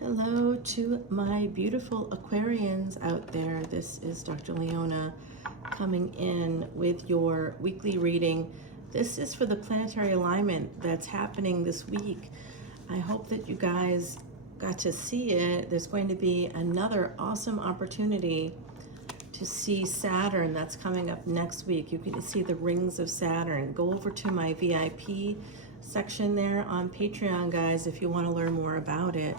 Hello to my beautiful Aquarians out there. This is Dr. Leona coming in with your weekly reading. This is for the planetary alignment that's happening this week. I hope that you guys got to see it. There's going to be another awesome opportunity to see Saturn that's coming up next week. You can see the rings of Saturn. Go over to my VIP section there on Patreon, guys, if you want to learn more about it.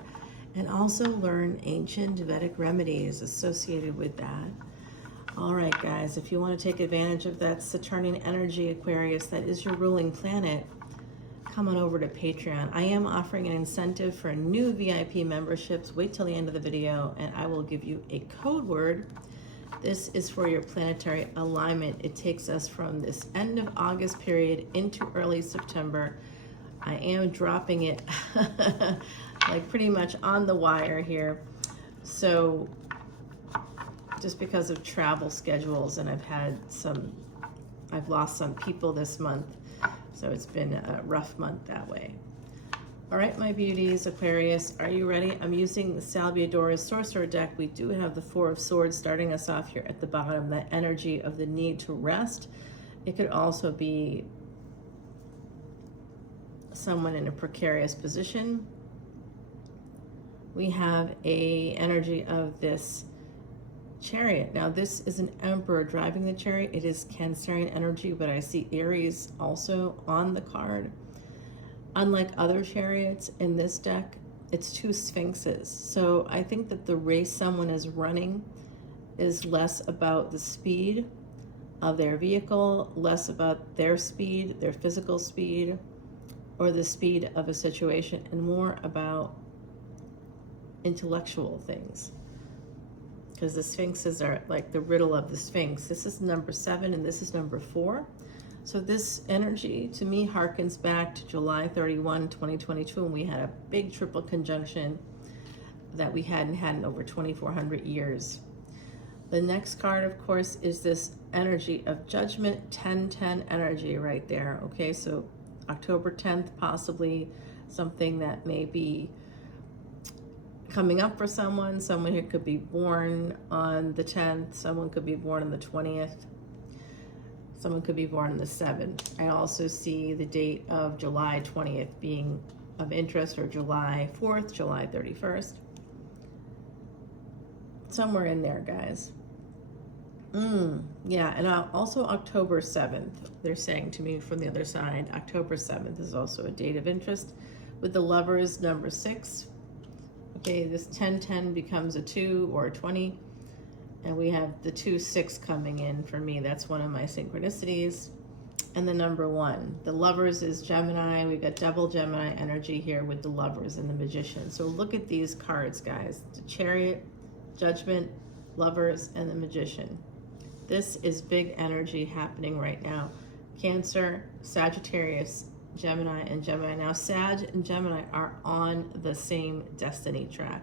And also learn ancient Vedic remedies associated with that. All right, guys, if you want to take advantage of that Saturnian energy, Aquarius, that is your ruling planet, come on over to Patreon. I am offering an incentive for new VIP memberships. Wait till the end of the video, and I will give you a code word. This is for your planetary alignment. It takes us from this end of August period into early September. I am dropping it like pretty much on the wire here. So just because of travel schedules, and I've lost some people this month. So it's been a rough month that way. All right, my beauties, Aquarius, are you ready? I'm using the Salviadora's Sorcerer deck. We do have the Four of Swords starting us off here at the bottom, that energy of the need to rest. It could also be someone in a precarious position. We have a energy of this Chariot. Now this is an Emperor driving the chariot. It is Cancerian energy, but I see Aries also on the card. Unlike other chariots in this deck, it's two sphinxes. So I think that the race someone is running is less about the speed of their vehicle, less about their speed, their physical speed, or the speed of a situation, and more about intellectual things. Because the sphinxes are like the riddle of the sphinx. This is number 7 and this is number 4. So this energy to me harkens back to July 31, 2022, and we had a big triple conjunction that we hadn't had in over 2,400 years. The next card, of course, is this energy of judgment, 10-10 energy right there. Okay, so October 10th, possibly something that may be coming up for someone who could be born on the 10th, someone could be born on the 20th, someone could be born on the 7th. I also see the date of July 20th being of interest, or July 4th, July 31st. Somewhere in there, guys. Yeah, and also October 7th, they're saying to me from the other side, October 7th is also a date of interest. With the Lovers, number 6. Okay, this 10-10 becomes a 2 or a 20. And we have the 2-6 coming in for me. That's one of my synchronicities. And the number 1. The Lovers is Gemini. We got double Gemini energy here with the Lovers and the Magician. So look at these cards, guys. The Chariot, Judgment, Lovers, and the Magician. This is big energy happening right now. Cancer, Sagittarius, Gemini, and Gemini. Now, Sag and Gemini are on the same destiny track.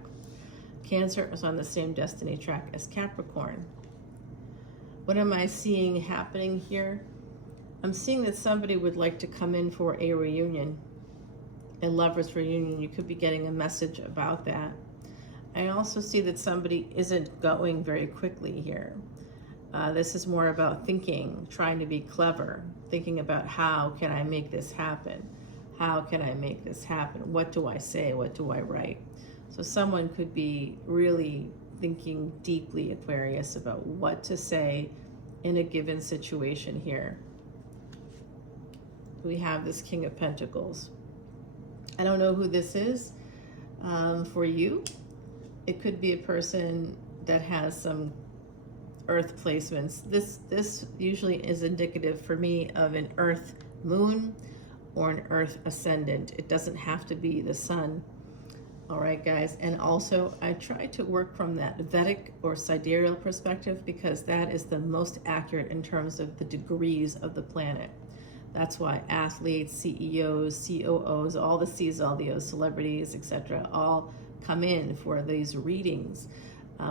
Cancer is on the same destiny track as Capricorn. What am I seeing happening here? I'm seeing that somebody would like to come in for a reunion, a lover's reunion. You could be getting a message about that. I also see that somebody isn't going very quickly here. This is more about thinking, trying to be clever, thinking about how can I make this happen? How can I make this happen? What do I say? What do I write? So someone could be really thinking deeply, Aquarius, about what to say in a given situation here. We have this King of Pentacles. I don't know who this is for you. It could be a person that has some earth placements. This usually is indicative for me of an earth moon or an earth ascendant. It doesn't have to be the sun. All right, guys. And also I try to work from that Vedic or sidereal perspective, because that is the most accurate in terms of the degrees of the planet. That's why athletes, CEOs, COOs, all the C's, all the O's, celebrities, etc., all come in for these readings.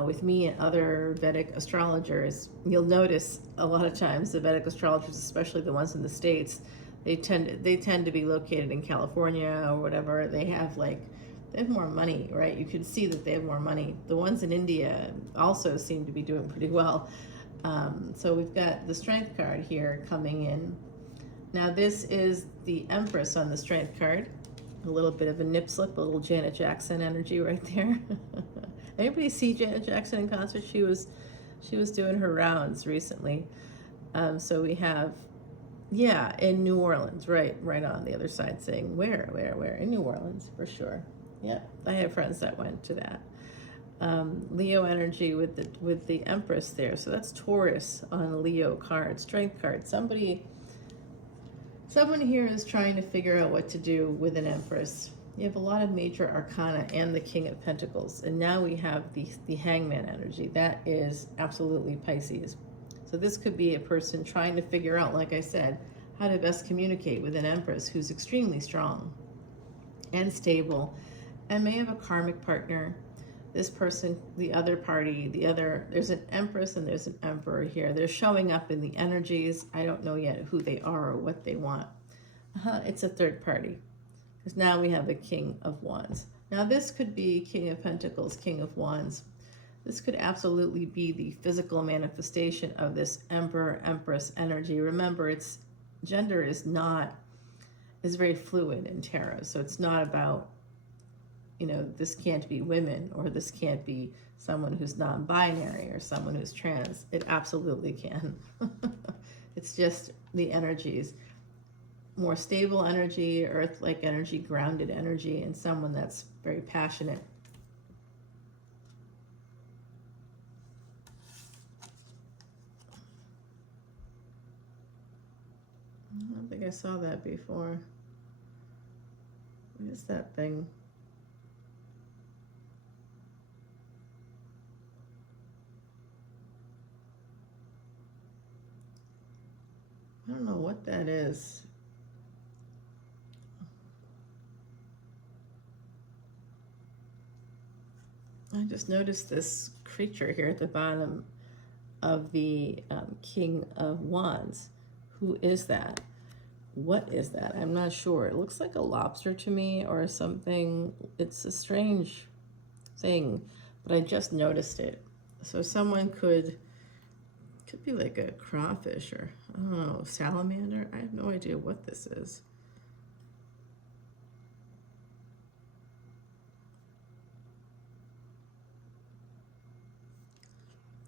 With me and other Vedic astrologers, you'll notice a lot of times the Vedic astrologers, especially the ones in the States, they tend to be located in California or whatever. They have like They have more money, right? You can see that they have more money. The ones in India also seem to be doing pretty well. So we've got the Strength card here coming in. Now this is the Empress on the Strength card. A little bit of a nip slip, a little Janet Jackson energy right there. Anybody see Janet Jackson in concert? She was doing her rounds recently. So we have, yeah, in New Orleans, right on the other side, saying where in New Orleans for sure. Yeah, I have friends that went to that. Leo energy with the Empress there. So that's Taurus on a Leo card, Strength card. Someone here is trying to figure out what to do with an Empress. You have a lot of major arcana and the King of Pentacles. And now we have the Hangman energy. That is absolutely Pisces. So this could be a person trying to figure out, like I said, how to best communicate with an Empress who's extremely strong and stable and may have a karmic partner. This person, the other party, there's an Empress and there's an Emperor here. They're showing up in the energies. I don't know yet who they are or what they want. It's a third party. Because now we have the King of Wands. Now this could be King of Pentacles, King of Wands. This could absolutely be the physical manifestation of this Emperor, Empress energy. Remember, its gender is very fluid in tarot. So it's not about, this can't be women, or this can't be someone who's non-binary or someone who's trans. It absolutely can. It's just the energies. More stable energy, earth-like energy, grounded energy, and someone that's very passionate. I don't think I saw that before. What is that thing? I don't know what that is. I just noticed this creature here at the bottom of the King of Wands. Who is that? What is that? I'm not sure. It looks like a lobster to me or something. It's a strange thing, but I just noticed it. So someone could be like a crawfish or, I don't know, salamander. I have no idea what this is.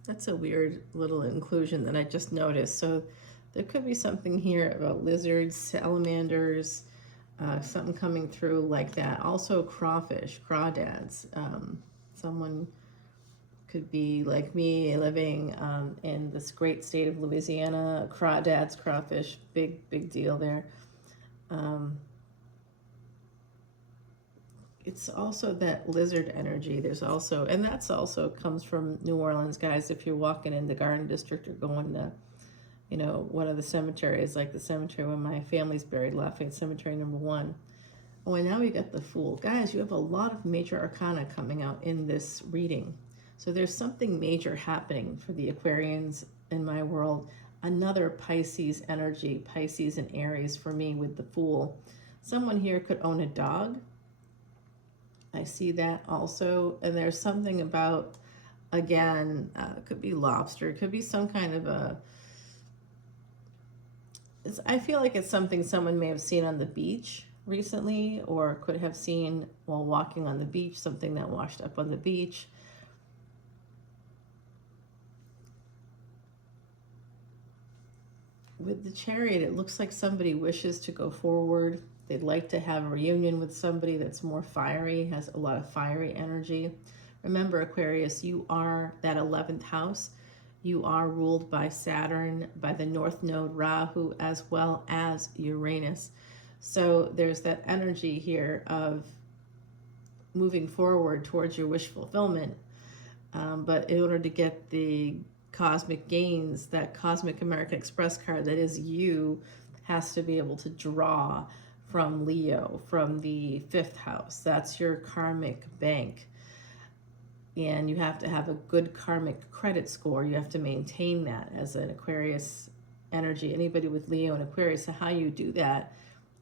That's a weird little inclusion that I just noticed. So there could be something here about lizards, salamanders, something coming through like that. Also crawfish, crawdads. Someone could be like me, living in this great state of Louisiana. Crawdads, crawfish, big deal there. It's also that lizard energy. There's also, and that's also comes from New Orleans, guys. If you're walking in the Garden District or going to, one of the cemeteries, like the cemetery where my family's buried, Lafayette Cemetery #1. Oh, and now we got the Fool. Guys, you have a lot of major arcana coming out in this reading. So there's something major happening for the Aquarians in my world. Another Pisces energy, Pisces and Aries for me with the Fool. Someone here could own a dog. I see that also. And there's something about, again, it could be lobster. It could be some kind of I feel like it's something someone may have seen on the beach recently, or could have seen while walking on the beach, something that washed up on the beach. With the Chariot, it looks like somebody wishes to go forward. They'd like to have a reunion with somebody that's more fiery, has a lot of fiery energy. Remember, Aquarius, you are that 11th house. You are ruled by Saturn, by the North Node Rahu, as well as Uranus. So there's that energy here of moving forward towards your wish fulfillment. But in order to get the cosmic gains, that cosmic American Express card that is you has to be able to draw from Leo, from the 5th house. That's your karmic bank. And you have to have a good karmic credit score. You have to maintain that as an Aquarius energy. Anybody with Leo and Aquarius, so how you do that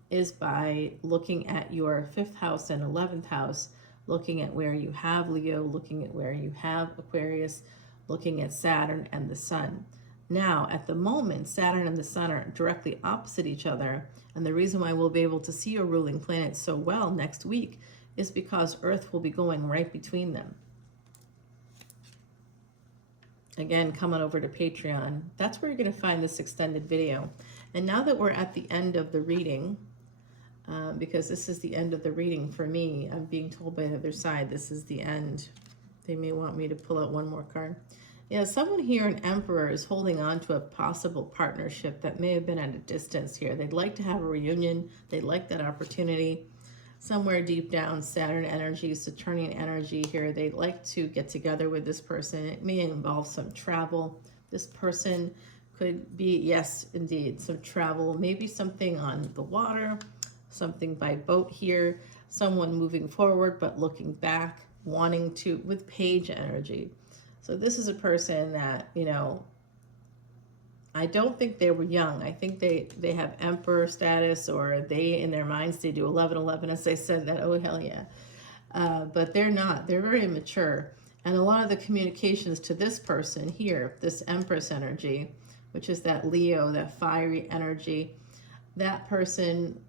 is by looking at your 5th house and 11th house looking at where you have Leo, looking at where you have Aquarius, looking at Saturn and the Sun. Now, at the moment, Saturn and the Sun are directly opposite each other, and the reason why we'll be able to see your ruling planet so well next week is because Earth will be going right between them. Again, come on over to Patreon. That's where you're going to find this extended video. And now that we're at the end of the reading, because this is the end of the reading for me, I'm being told by the other side this is the end. They may want me to pull out one more card. Yeah, someone here, an Emperor, is holding on to a possible partnership that may have been at a distance here. They'd like to have a reunion. They'd like that opportunity. Somewhere deep down, Saturn energy, Saturnian energy here. They'd like to get together with this person. It may involve some travel. This person could be, yes, indeed, some travel. Maybe something on the water, something by boat here. Someone moving forward but looking back, wanting to, with Page energy. So this is a person that, you know, I don't think they were young. I think they have Emperor status, or they, in their minds, they do 11-11 as they said that. Oh, hell yeah. But they're not. They're very mature. And a lot of the communications to this person here, this Empress energy, which is that Leo, that fiery energy, that person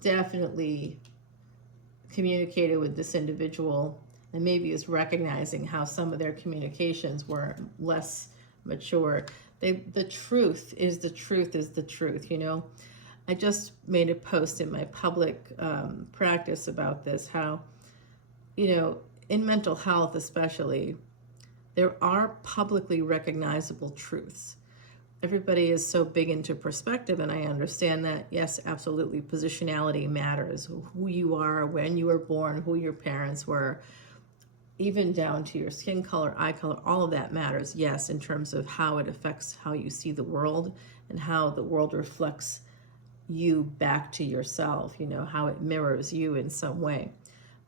definitely communicated with this individual, and maybe is recognizing how some of their communications were less mature. The truth is the truth is the truth, you know. I just made a post in my public practice about this, how, you know, in mental health especially, there are publicly recognizable truths. Everybody is so big into perspective, and I understand that. Yes, absolutely, positionality matters. Who you are, when you were born, who your parents were, even down to your skin color, eye color, all of that matters, yes, in terms of how it affects how you see the world and how the world reflects you back to yourself, you know, how it mirrors you in some way.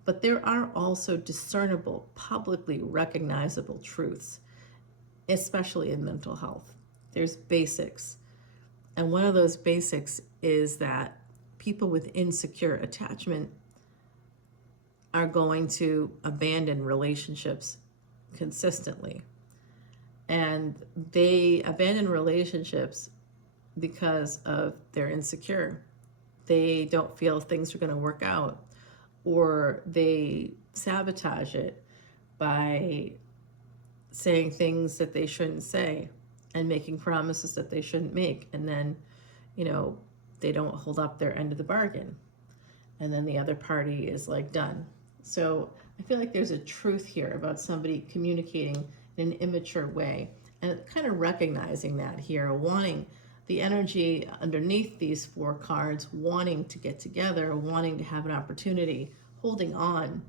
But there are also discernible, publicly recognizable truths, especially in mental health. There's basics. And one of those basics is that people with insecure attachment are going to abandon relationships consistently. And they abandon relationships because of they're insecure. They don't feel things are going to work out, or they sabotage it by saying things that they shouldn't say and making promises that they shouldn't make. And then, you know, they don't hold up their end of the bargain. And then the other party is like done. So I feel like there's a truth here about somebody communicating in an immature way, and kind of recognizing that here, wanting the energy underneath these four cards, wanting to get together, wanting to have an opportunity, holding on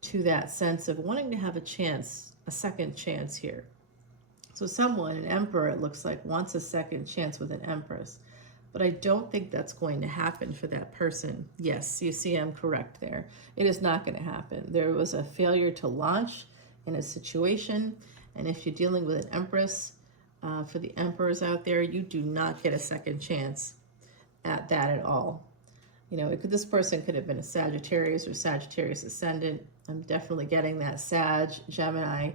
to that sense of wanting to have a chance, a second chance here. So someone, an Emperor, it looks like, wants a second chance with an Empress. But I don't think that's going to happen for that person. Yes, you see, I'm correct there. It is not going to happen. There was a failure to launch in a situation. And if you're dealing with an Empress, for the Emperors out there, you do not get a second chance at that at all. You know, this person could have been a Sagittarius or Sagittarius Ascendant. I'm definitely getting that Sag, Gemini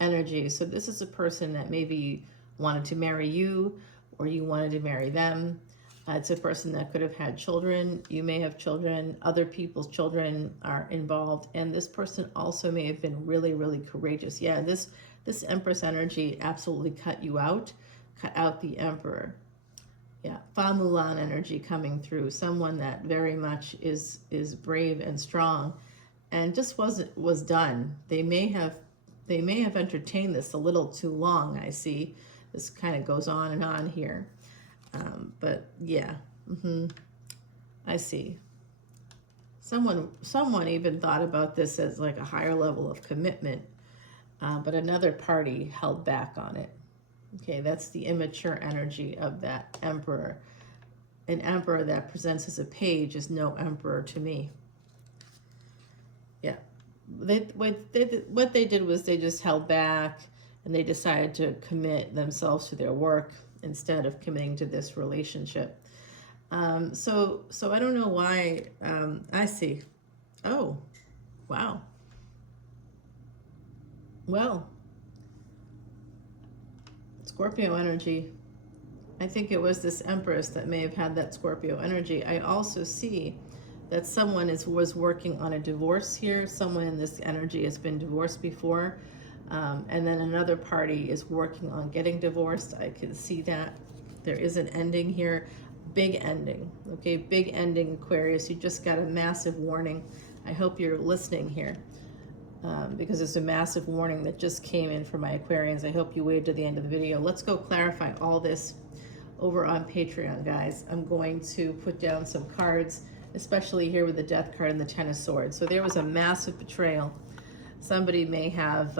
energy. So this is a person that maybe wanted to marry you, or you wanted to marry them. It's a person that could have had children. You may have children. Other people's children are involved. And this person also may have been really, really courageous. Yeah, this Empress energy absolutely cut you out. Cut out the Emperor. Yeah, Fa Mulan energy coming through. Someone that very much is brave and strong, and just was done. They may have entertained this a little too long. I see this kind of goes on and on here. But yeah, I see. Someone even thought about this as like a higher level of commitment, but another party held back on it. Okay, that's the immature energy of that Emperor. An Emperor that presents as a page is no Emperor to me. Yeah, what they did was they just held back, and they decided to commit themselves to their work instead of committing to this relationship. So I don't know why. I see. Oh, Wow. Well, Scorpio energy. I think it was this Empress that may have had that Scorpio energy. I also see that someone was working on a divorce here. Someone in this energy has been divorced before. And then another party is working on getting divorced. I can see that. There is an ending here. Big ending. Okay, big ending, Aquarius. You just got a massive warning. I hope you're listening here. Because there's a massive warning that just came in for my Aquarians. I hope you wait to the end of the video. Let's go clarify all this over on Patreon, guys. I'm going to put down some cards, especially here with the Death card and the Ten of Swords. So there was a massive betrayal. Somebody may have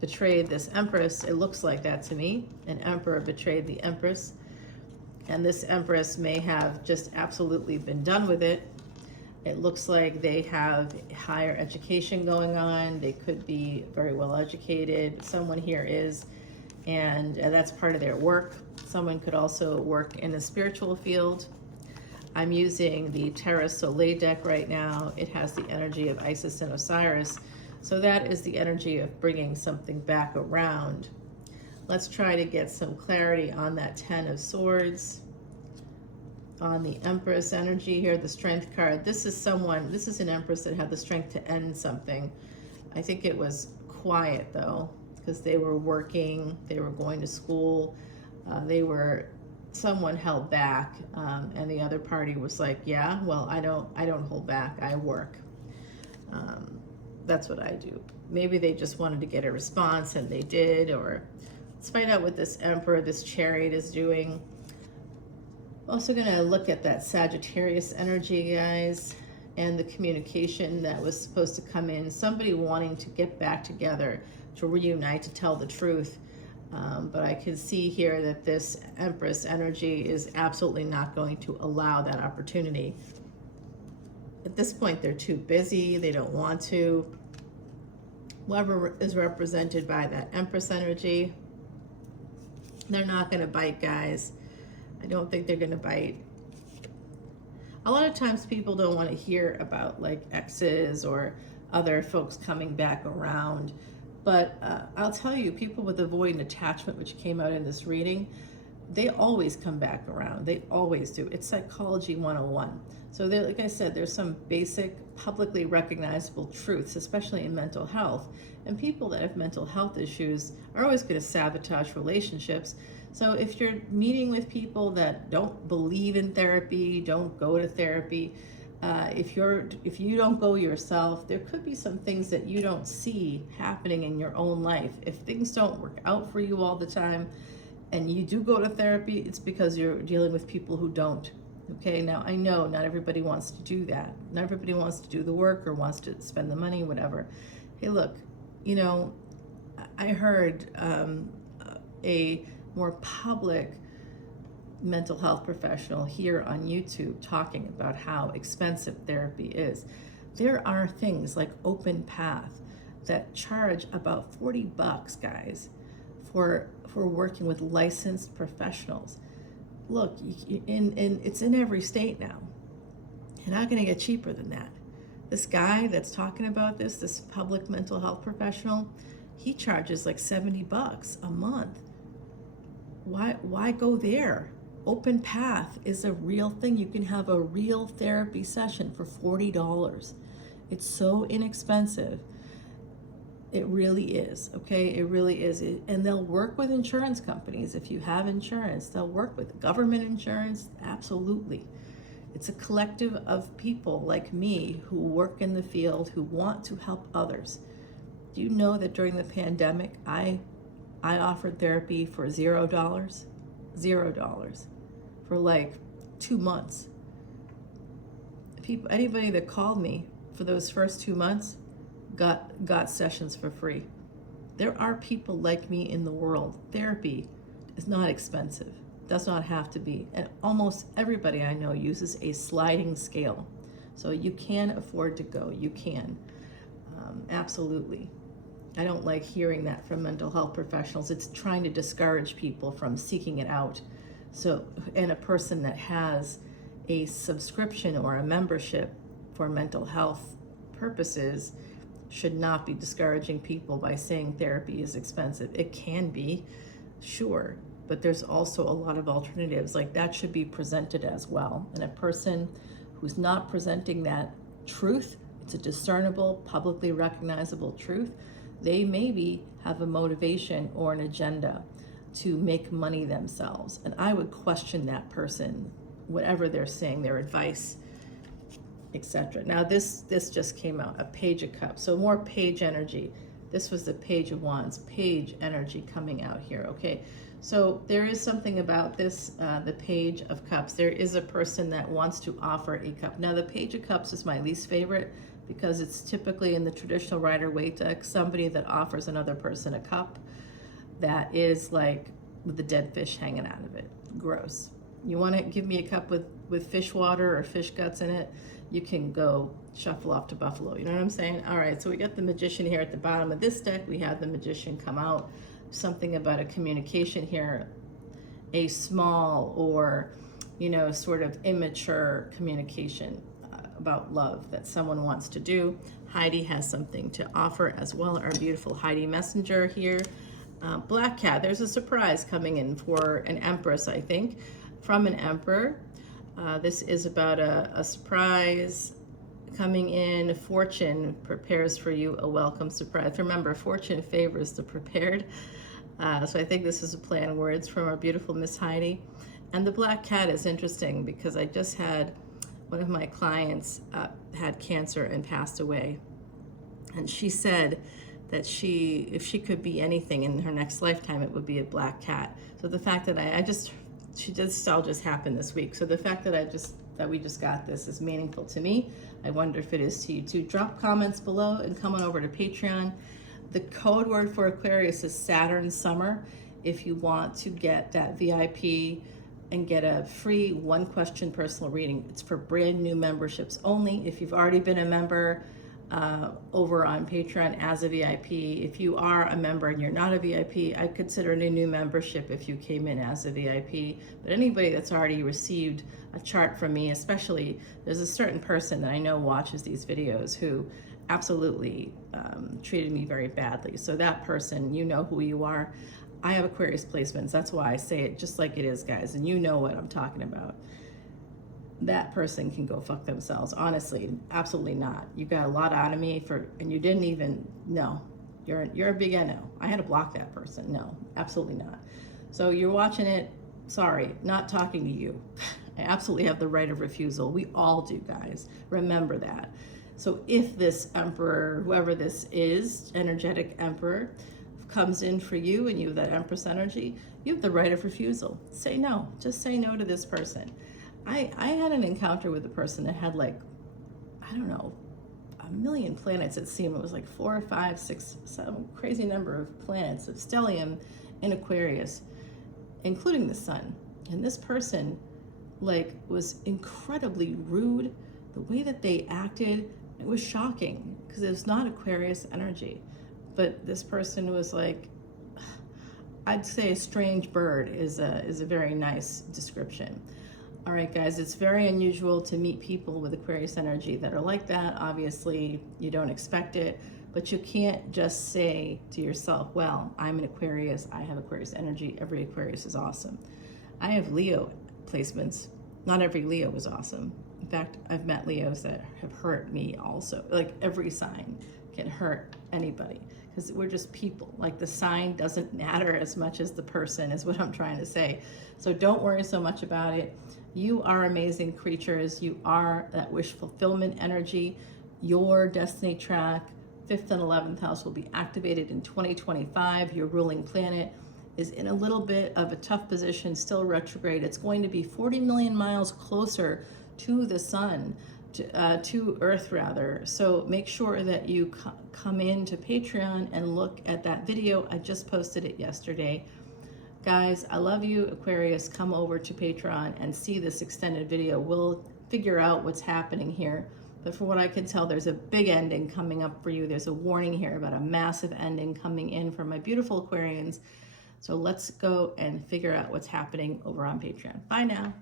betrayed this Empress. It looks like that to me. An Emperor betrayed the Empress. And this Empress may have just absolutely been done with it. It looks like they have higher education going on. They could be very well educated. Someone here is, and that's part of their work. Someone could also work in the spiritual field. I'm using the Terra Soleil deck right now. It has the energy of Isis and Osiris. So that is the energy of bringing something back around. Let's try to get some clarity on that Ten of Swords. On the Empress energy here, the Strength card. This is an Empress that had the strength to end something. I think it was quiet though, because they were working, they were going to school, someone held back, and the other party was like, yeah, well, I don't hold back, I work. That's what I do. Maybe they just wanted to get a response and they did, or let's find out what this Emperor, this Chariot is doing. Also going to look at that Sagittarius energy, guys, and the communication that was supposed to come in. Somebody wanting to get back together, to reunite, to tell the truth. But I can see here that this Empress energy is absolutely not going to allow that opportunity. At this point, they're too busy. They don't want to. Whoever is represented by that Empress energy, they're not going to bite, guys. I don't think they're going to bite. A lot of times people don't want to hear about like exes or other folks coming back around. But I'll tell you, people with avoidant attachment, which came out in this reading, they always come back around. They always do. It's psychology 101. So there, like I said, there's some basic publicly recognizable truths, especially in mental health. And people that have mental health issues are always going to sabotage relationships. So if you're meeting with people that don't believe in therapy, don't go to therapy, if you don't go yourself, there could be some things that you don't see happening in your own life. If things don't work out for you all the time and you do go to therapy, it's because you're dealing with people who don't. Okay, now I know not everybody wants to do that. Not everybody wants to do the work or wants to spend the money, whatever. Hey, look, you know, I heard a more public mental health professional here on YouTube talking about how expensive therapy is. There are things like Open Path that charge about 40 bucks, guys, for working with licensed professionals. Look, it's in every state now. You're not going to get cheaper than that. This guy that's talking about this public mental health professional, he charges like 70 bucks a month. Why go there? Open Path is a real thing. You can have a real therapy session for $40. It's so inexpensive. It really is, okay? It really is. And they'll work with insurance companies. If you have insurance, they'll work with government insurance. Absolutely. It's a collective of people like me who work in the field, who want to help others. Do you know that during the pandemic, I offered therapy for $0? $0 for like 2 months. Anybody that called me for those first 2 months got sessions for free. There are people like me in the world. Therapy is not expensive. Does not have to be. And almost everybody I know uses a sliding scale. So you can afford to go. You can. Absolutely. I don't like hearing that from mental health professionals. It's trying to discourage people from seeking it out. So, and a person that has a subscription or a membership for mental health purposes, should not be discouraging people by saying therapy is expensive. It can be, sure, but there's also a lot of alternatives. Like, that should be presented as well. And a person who's not presenting that truth, it's a discernible, publicly recognizable truth, they maybe have a motivation or an agenda to make money themselves. And I would question that person, whatever they're saying, their advice, etc. Now this just came out, a Page of Cups, so more page energy. This was the Page of Wands, page energy coming out here. Okay, so there is something about this, the Page of Cups. There is a person that wants to offer a cup. Now the Page of Cups is my least favorite because it's typically in the traditional Rider-Waite deck somebody that offers another person a cup that is like with the dead fish hanging out of it. Gross. You want to give me a cup with fish water or fish guts in it, you can go shuffle off to Buffalo. You know what I'm saying? All right, so we got the Magician here at the bottom of this deck. We have the Magician come out. Something about a communication here, a small or, you know, sort of immature communication about love that someone wants to do. Heidi has something to offer as well. Our beautiful Heidi Messenger here. Black Cat, there's a surprise coming in for an Empress, I think, from an Emperor. This is about a surprise coming in. Fortune prepares for you a welcome surprise. Remember, fortune favors the prepared. So I think this is a play on words from our beautiful Miss Heidi. And the Black Cat is interesting because I just had one of my clients had cancer and passed away. And she said that if she could be anything in her next lifetime, it would be a black cat. So the fact that this all just happened this week. So the fact that we just got this is meaningful to me. I wonder if it is to you too. Drop comments below and come on over to Patreon. The code word for Aquarius is Saturn Summer. If you want to get that VIP and get a free 1-question personal reading, it's for brand new memberships only. If you've already been a member over on Patreon as a VIP, if you are a member and you're not a VIP, I consider it a new membership if you came in as a VIP. But anybody that's already received a chart from me, especially, there's a certain person that I know watches these videos who absolutely treated me very badly. So that person, you know who you are. I have Aquarius placements. That's why I say it just like it is, guys. And you know what I'm talking about. That person can go fuck themselves. Honestly, absolutely not. You got a lot out of me and you didn't even know. You're a big no. I had to block that person. No, absolutely not. So you're watching it. Sorry, not talking to you. I absolutely have the right of refusal. We all do, guys. Remember that. So if this Emperor, whoever this is, energetic Emperor, comes in for you and you have that Empress energy, you have the right of refusal. Say no. Just say no to this person. I had an encounter with a person that had, like, I don't know, 1 million planets. It seemed it was like 4 or 5, 6, some crazy number of planets of stellium in Aquarius, including the sun. And this person, like, was incredibly rude. The way that they acted, it was shocking because it was not Aquarius energy. But this person was like, I'd say a strange bird is a very nice description. All right, guys, it's very unusual to meet people with Aquarius energy that are like that. Obviously, you don't expect it, but you can't just say to yourself, well, I'm an Aquarius, I have Aquarius energy, every Aquarius is awesome. I have Leo placements. Not every Leo is awesome. In fact, I've met Leos that have hurt me also. Like, every sign can hurt anybody because we're just people. Like, the sign doesn't matter as much as the person is what I'm trying to say. So don't worry so much about it. You are amazing creatures. You are that wish fulfillment energy. Your destiny track, 5th and 11th house, will be activated in 2025. Your ruling planet is in a little bit of a tough position, still retrograde. It's going to be 40 million miles closer to the sun, to Earth rather. So make sure that you come into Patreon and look at that video. I just posted it yesterday. Guys, I love you, Aquarius. Come over to Patreon and see this extended video. We'll figure out what's happening here. But from what I can tell, there's a big ending coming up for you. There's a warning here about a massive ending coming in for my beautiful Aquarians. So let's go and figure out what's happening over on Patreon. Bye now.